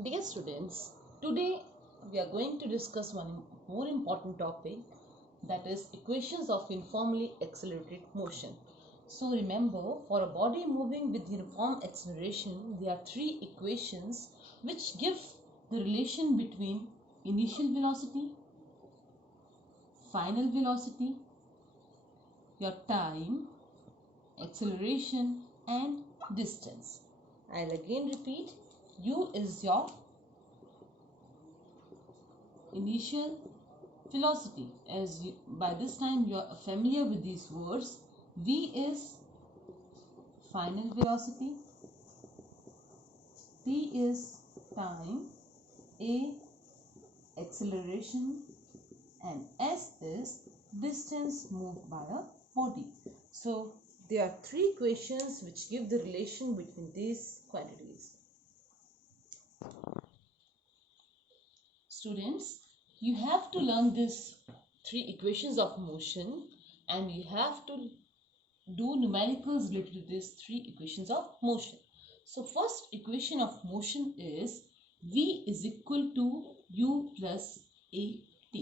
Dear students, today we are going to discuss one more important topic, that is equations of uniformly accelerated motion. So remember, for a body moving with uniform acceleration, there are three equations which give the relation between initial velocity, final velocity, your time, acceleration and distance. I'll again repeat, U is your initial velocity. By this time you are familiar with these words. V is final velocity, T is time, A acceleration and S is distance moved by a body. So there are three equations which give the relation between these quantities. Students, you have to learn these three equations of motion and you have to do numericals related to these three equations of motion. So first equation of motion is V is equal to U plus AT,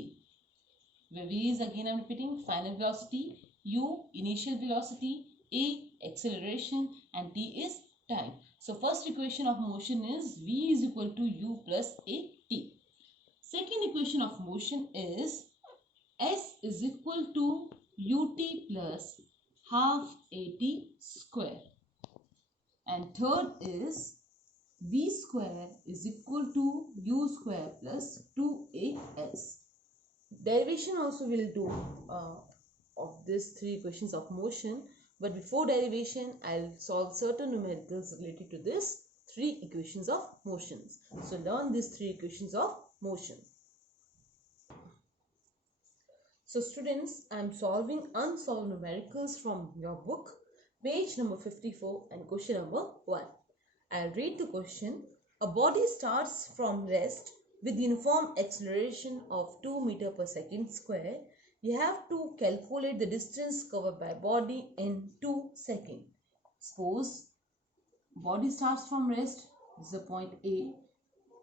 where V is, again I am repeating, final velocity, U initial velocity, A acceleration and T is time. So first equation of motion is V is equal to U plus AT. Second equation of motion is S is equal to UT plus half AT square. And third is V square is equal to U square plus 2AS. Derivation also will do of these three equations of motion. But before derivation, I'll solve certain numericals related to this three equations of motions. So learn these three equations of motion. So students, I am solving unsolved numericals from your book, page number 54 and question number 1. I'll read the question. A body starts from rest with uniform acceleration of 2 meters per second square. You have to calculate the distance covered by body in 2 seconds. Suppose body starts from rest, this is a point A,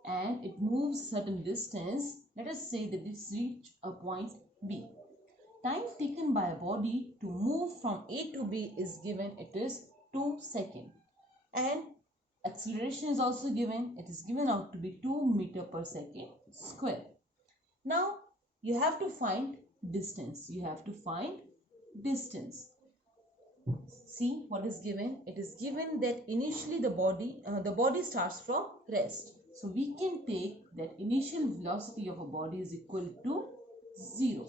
and it moves certain distance. Let us say that it reaches a point B. Time taken by a body to move from A to B is given, it is 2 seconds. And acceleration is also given, it is given out to be 2 meters per second square. Now you have to find distance. See what is given. It is given that initially the body starts from rest. So we can take that initial velocity of a body is equal to 0.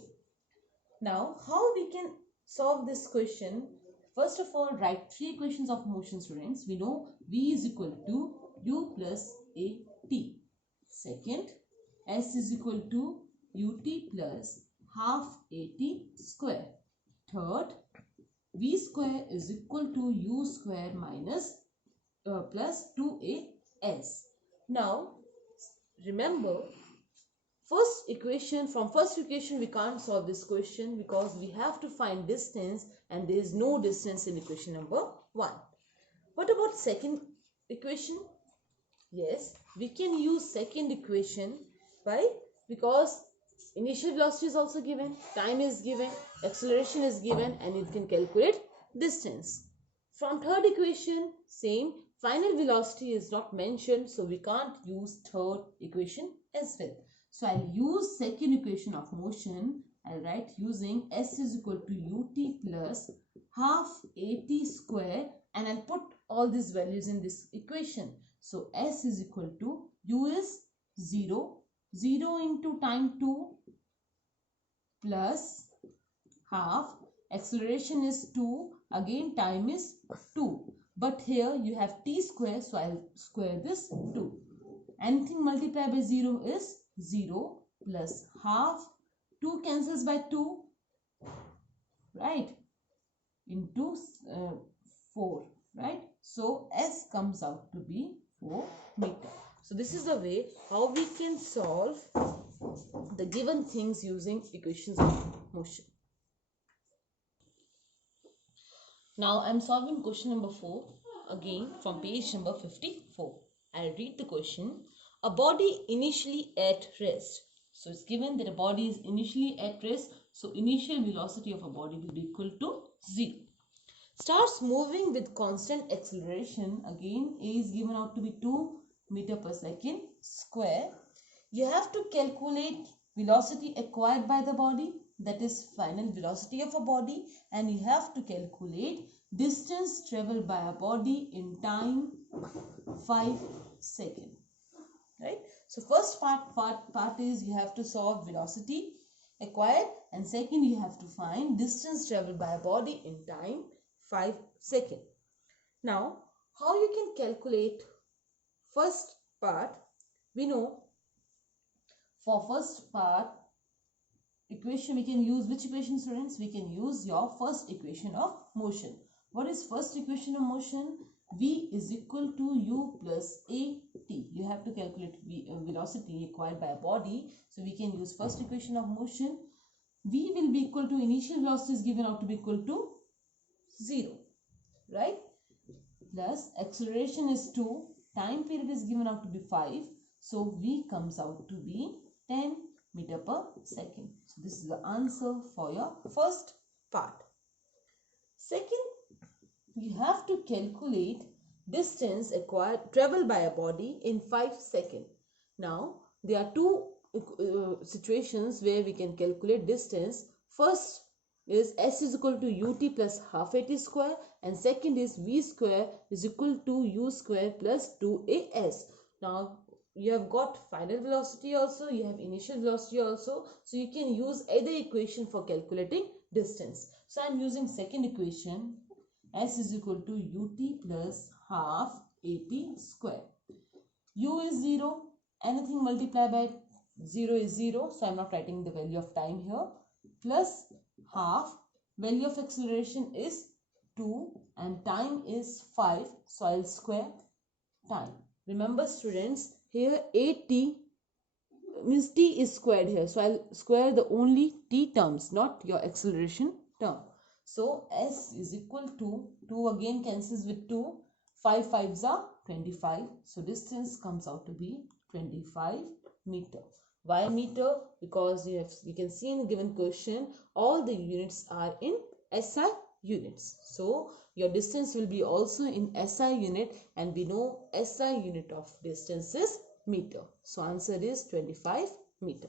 Now how we can solve this question? First of all, write three equations of motion, students. We know V is equal to U plus AT. Second, S is equal to UT plus half AT square. Third, V square is equal to U square minus plus 2AS. Now remember, from first equation we can't solve this question because we have to find distance and there is no distance in equation number 1. What about second equation? Yes, we can use second equation because initial velocity is also given, time is given, acceleration is given, and you can calculate distance. From third equation, same, final velocity is not mentioned, so we can't use third equation as well. So I'll use second equation of motion. I'll write using S is equal to UT plus half AT square, and I'll put all these values in this equation. So S is equal to U is 0, 0 into time 2 plus half, acceleration is 2, again time is 2. But here you have T square, so I'll square this 2. Anything multiplied by 0 is 0 plus half, 2 cancels by 2, right, into 4, right. So S comes out to be 4 meters. So this is the way how we can solve the given things using equations of motion. Now I am solving question number 4 again from page number 54. I'll read the question. a body initially at rest. So it's given that a body is initially at rest. So initial velocity of a body will be equal to 0. Starts moving with constant acceleration. Again, A is given out to be 2 meter per second square. You have to calculate velocity acquired by the body, that is final velocity of a body, and you have to calculate distance traveled by a body in time 5 seconds. Right? So first part is you have to solve velocity acquired, and second you have to find distance traveled by a body in time 5 seconds. Now, how you can calculate first part? We know for first part equation we can use which equation, students? We can use your first equation of motion. What is first equation of motion? V is equal to U plus AT. You have to calculate velocity acquired by a body. So we can use first equation of motion. V will be equal to initial velocity is given out to be equal to 0. Right? Plus acceleration is 2. Time period is given out to be 5. So V comes out to be 10 meter per second. So this is the answer for your first part. Second, you have to calculate distance traveled by a body in 5 seconds. Now, there are two situations where we can calculate distance. First is S is equal to UT plus half AT square, and second is V square is equal to U square plus 2AS. Now, you have got final velocity also, you have initial velocity also. So, you can use either equation for calculating distance. So, I am using second equation. S is equal to UT plus half AT square. U is 0. Anything multiplied by 0 is 0. So, I am not writing the value of time here. Plus half. Value of acceleration is 2 and time is 5. So, I will square time. Remember students, here AT means T is squared here. So, I will square the only T terms, not your acceleration term. So, S is equal to 2 again cancels with 2. 5 5s are 25. So, distance comes out to be 25 meter. Why meter? Because you can see in the given question all the units are in SI units. So, your distance will be also in SI unit, and we know SI unit of distance is meter. So, answer is 25 meter.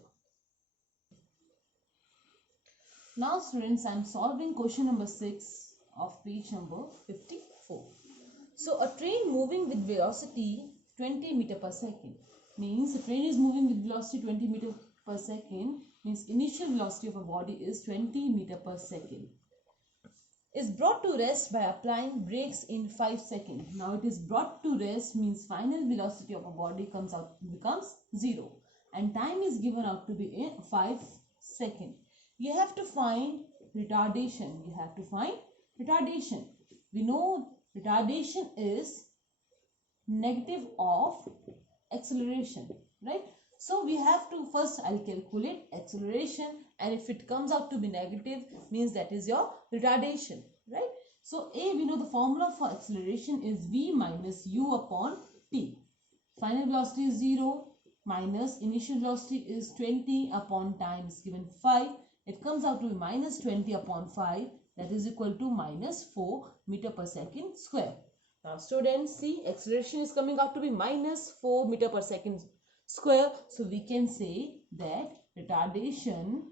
Now students, I am solving question number 6 of page number 54. So a train moving with velocity 20 meter per second means the train is moving with velocity 20 meter per second means initial velocity of a body is 20 meter per second. Is brought to rest by applying brakes in 5 seconds. Now it is brought to rest means final velocity of a body becomes 0 and time is given out to be in 5 seconds. You have to find retardation. We know retardation is negative of acceleration, right? So we have to first, I'll calculate acceleration, and if it comes out to be negative means that is your retardation, right? So we know the formula for acceleration is V minus U upon T. Final velocity is 0 minus initial velocity is 20 upon time is given 5. It comes out to be minus 20 upon 5, that is equal to minus 4 meter per second square. Now students, see acceleration is coming out to be minus 4 meter per second square. So we can say that retardation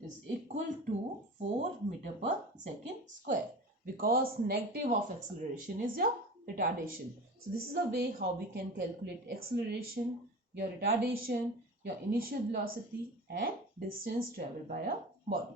is equal to 4 meter per second square, because negative of acceleration is your retardation. So this is the way how we can calculate acceleration, your retardation, your initial velocity and distance traveled by a body.